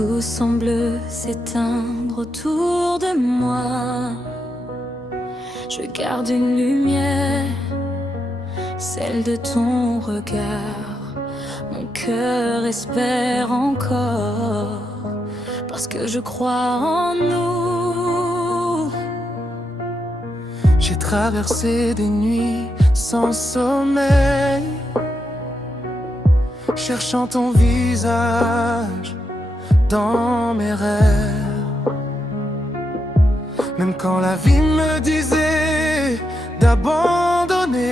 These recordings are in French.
Tout semble s'éteindre autour de moi. Je garde une lumière, celle de ton regard. Mon cœur espère encore, parce que je crois en nous. J'ai traversé des nuits sans sommeil, cherchant ton visage dans mes rêves. Même quand la vie me disait d'abandonner,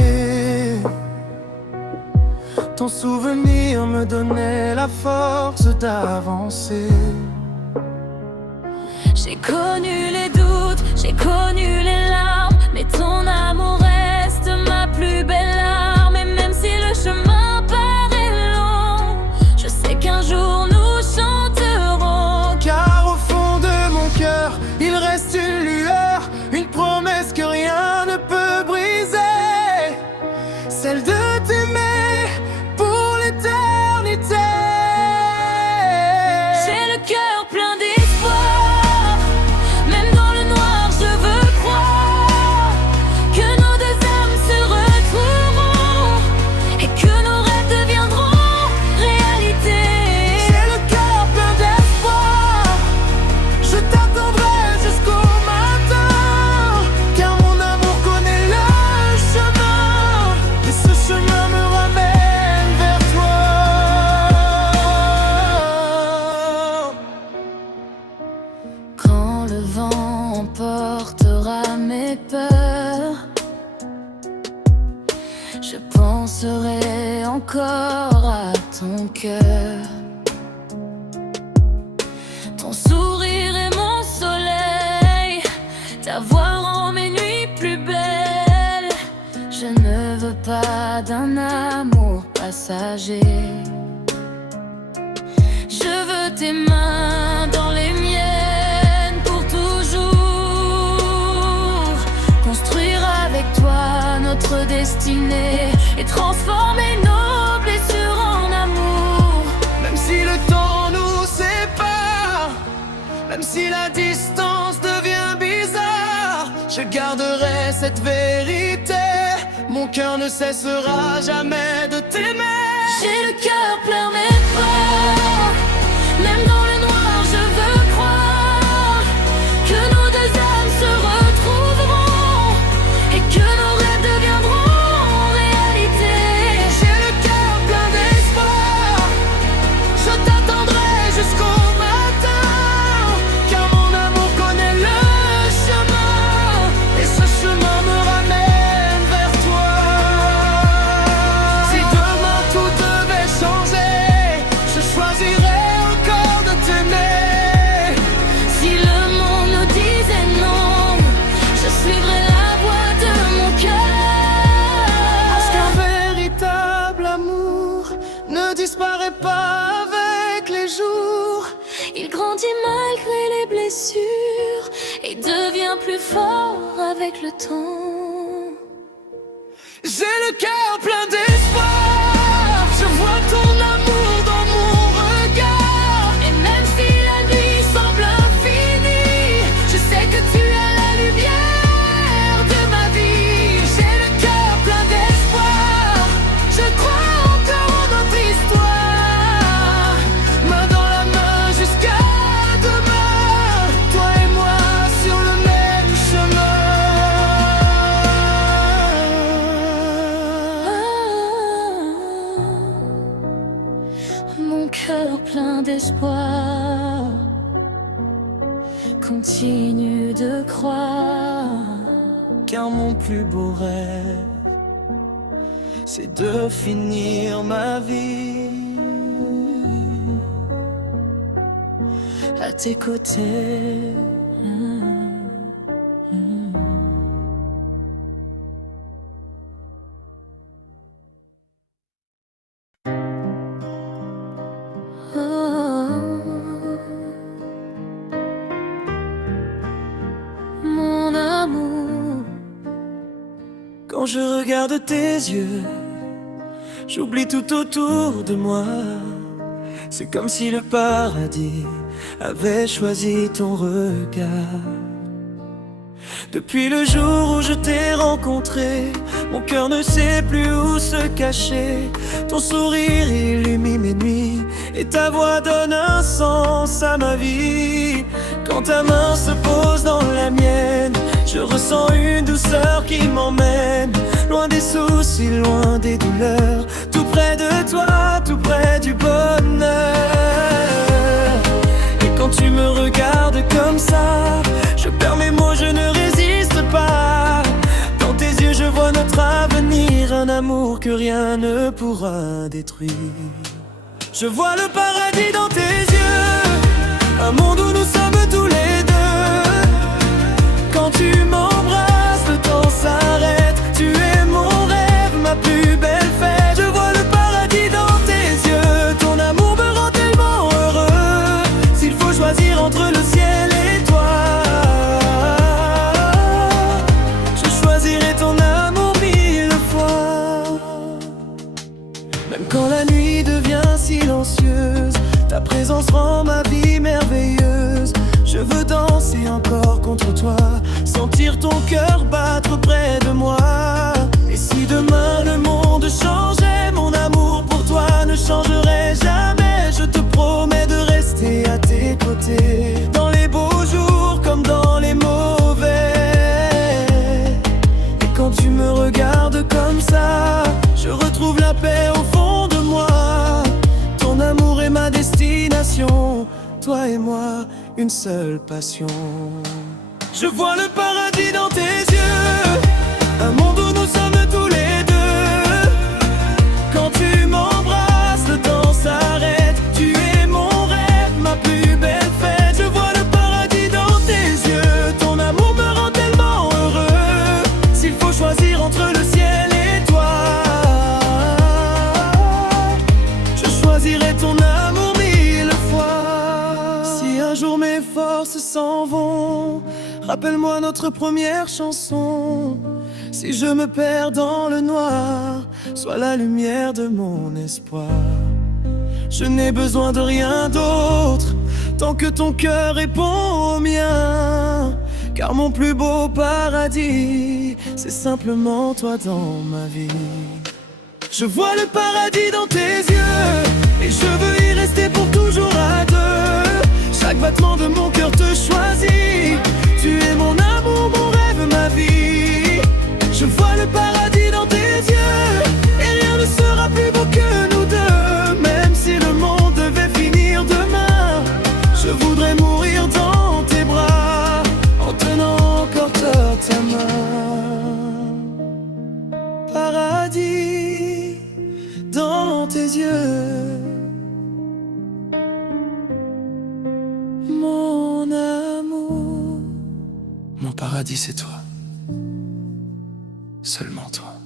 ton souvenir me donnait la force d'avancer. J'ai connu les doutes, j'ai connu les larmes, mais ton amour reste ma plus belle arme. Et même si le chemin paraît long, je sais qu'un jour nous chanterons. Car au fond de mon cœur, il reste une lueur, une promesse que rien ne peut briser, celle de t'aimer pour l'éternité. J'ai le cœur plein d'espoir, même dans le noir je veux croire que nos deux âmes se retrouveront et que nos rêves deviendront réalité. J'ai le cœur plein d'espoir, je t'attendrai jusqu'au matin, car mon amour connaît le chemin, et ce chemin me ramène vers toi. Quand le vent emportera mes peurs, je penserai encore à ton cœur. Ton sourire est mon soleil, ta voix rend mes nuits plus belles. Je ne veux pas d'un amour passager. Je veux tes mains dans les miennes pour toujours. Construire avec toi notre destinée et transformer nos blessures en amour. Même si le temps nous sépare, même si la distance devient bizarre, je garderai cette vérité. Mon cœur ne cessera jamais de t'aimer. J'ai le cœur plein d'espoir, même dans le noir je veux croire que nos deux âmes se retrouveront et que nos rêves deviendront réalité. J'ai le cœur plein d'espoir, je t'attendrai jusqu'au matin, car mon amour connaît le chemin, et ce chemin me ramène vers toi. Si demain tout devait changer, je choisirais encore de t'aimer. Si le monde nous disait non, je suivrai la voie de mon cœur. Parce qu'un véritable amour ne disparaît pas avec les jours. Il grandit malgré les blessures et devient plus fort avec le temps. J'ai le cœur plein d'espoir, je vois ton amour dans mon regard. Et même si la nuit semble infinie, je sais que tu es la lumière de ma vie. J'ai le cœur plein d'espoir, je crois encore en notre histoire. Main dans la main jusqu'à demain, toi et moi sur le même chemin. Mon cœur plein d'espoir continue de croire. Car mon plus beau rêve, c'est de finir ma vie à tes côtés. Mon amour, Quand je regarde tes yeux, j'oublie tout autour de moi. C'est comme si le paradis avait choisi ton regard. Depuis le jour où je t'ai rencontré, mon cœur ne sait plus où se cacher. Ton sourire illumine mes nuits et ta voix donne un sens à ma vie. Quand ta main se pose dans la mienne, je ressens une douceur qui m'emmène loin des soucis, loin des douleurs, tout près de toi, tout près du bonheur. Et quand tu me regardes comme ça, je perds mes mots, je ne résiste pas. Dans tes yeux je vois notre avenir, un amour que rien ne pourra détruire. Je vois le paradis dans tes yeux, un monde où nous sommes tous les deux. Quand tu m'embrasses, le temps s'arrête. Tu es mon rêve, ma plus belle fête. Je vois le paradis dans tes yeux, ton amour me rend tellement heureux. S'il faut choisir entre le ciel et toi, je choisirai ton amour 1000 fois. Même quand la nuit devient silencieuse, ta présence rend ma vie merveilleuse. Je veux danser encore contre toi, sentir ton cœur battre près de moi. Et si demain le monde changeait, mon amour pour toi ne changerait jamais. Je te promets de rester à tes côtés, dans les beaux jours comme dans les mauvais. Et quand tu me regardes comme ça, je retrouve la paix au fond de moi. Ton amour est ma destination, toi et moi, une seule passion. Je vois le paradis dans tes yeux, un monde où nous sommes tous les deux. Quand tu m'embrasses, le temps s'arrête. Tu es mon rêve, ma plus belle fête. Je vois le paradis dans tes yeux, ton amour me rend tellement heureux. S'il faut choisir entre le ciel et toi, je choisirai ton amour 1000 fois. Si un jour mes forces s'en vont, rappelle-moi notre première chanson. Si je me perds dans le noir, sois la lumière de mon espoir. Je n'ai besoin de rien d'autre, tant que ton cœur répond au mien. Car mon plus beau paradis, c'est simplement toi dans ma vie. Je vois le paradis dans tes yeux, et je veux y rester pour toujours à deux. Chaque battement de mon cœur te choisit. Tu es mon amour, mon rêve, ma vie. Je vois le paradis dans tes yeux, et rien ne sera plus beau que nous deux. Même si le monde devait finir demain, je voudrais mourir dans tes bras, en tenant encore ta main. Paradis dans tes yeux, mon amour. Mon paradis c'est toi, seulement toi.